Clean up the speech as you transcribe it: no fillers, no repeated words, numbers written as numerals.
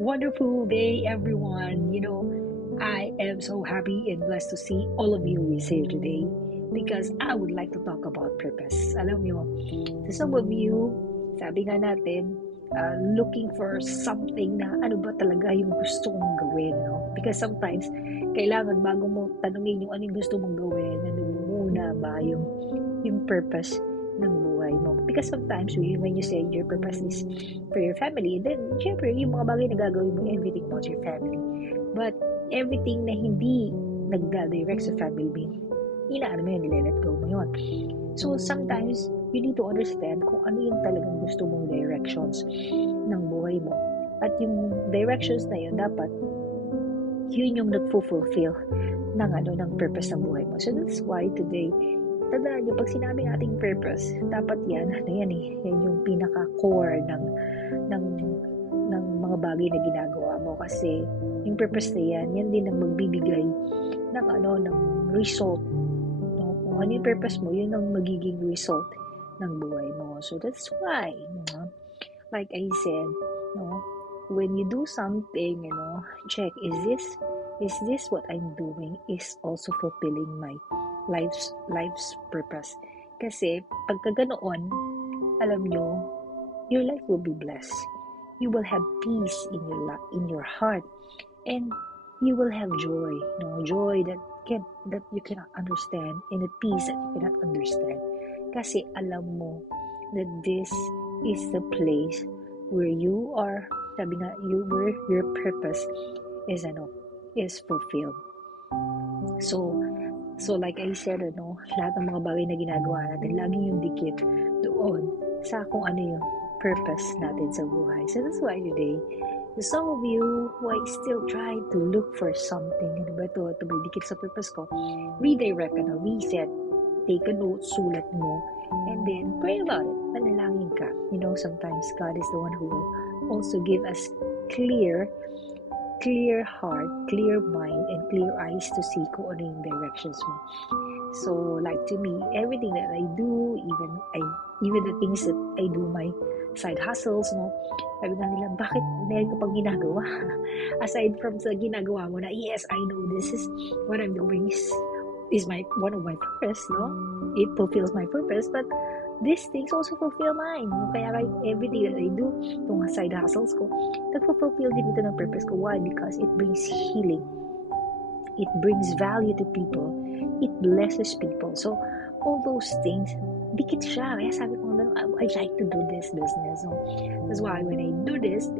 Wonderful day, everyone. I am so happy and blessed to see all of you is here today because I would like to talk about purpose. Alam nyo, to some of you, sabi nga natin, looking for something na ano ba talaga yung gusto mong gawin, no? Because sometimes, kailangan bago mo tanungin yung ano yung gusto mong gawin, ano muna ba yung purpose ng buhay mo. Because sometimes, when you say your purpose is for your family, then, syempre, yung mga bagay na gagawin mo, everything about your family. But, everything na hindi nagda-direct sa family mo, inaano mo yun, nile-let go mo yun. So, sometimes, you need to understand kung ano yung talagang gusto mong directions ng buhay mo. At yung directions na yun, dapat, yun yung nagfulfill ng purpose ng buhay mo. So, that's why today, tandaan nyo, pag sinabi nating purpose, dapat yan yung pinaka-core ng, ng mga bagay na ginagawa mo. Kasi, yung purpose na yan din ang magbibigay ng result. No? Kung ano yung purpose mo, yun ang magiging result ng buhay mo. So, that's why, like I said, when you do something, check, is this what I'm doing is also fulfilling my life's purpose. Kasi pagka ganoon, alam nyo, your life will be blessed. You will have peace in your heart, and you will have joy, joy that you cannot understand, and a peace that you cannot understand. Kasi alam mo that this is the place where you are, sabi nga, where your purpose is fulfilled. So like I said, lahat ng mga bagay na ginagawa natin, laging yung dikit doon sa kung ano yung purpose natin sa buhay. So that's why today, to some of you who I still try to look for something, ano ba ito may dikit sa purpose ko, redirect, reset, take a note, sulat mo, and then pray about it. Manalangin ka. Sometimes God is the one who will also give us clear heart, clear mind, and clear eyes to see kung ano yung directions mo. So, like to me, everything that I do, even the things that I do, my side hustles, sabi nga nila, bakit meron ka pang ginagawa? Aside from sa ginagawa mo na, yes, I know this is what I'm doing is one of my purpose, It fulfills my purpose, but these things also fulfill mine. Kaya everything that I do, itong side hustles ko, nagpo-fulfill din ito ng purpose ko. Why? Because it brings healing. It brings value to people. It blesses people. So, all those things, dikit siya. Kaya sabi ko, I like to do this business. So, that's why when I do this,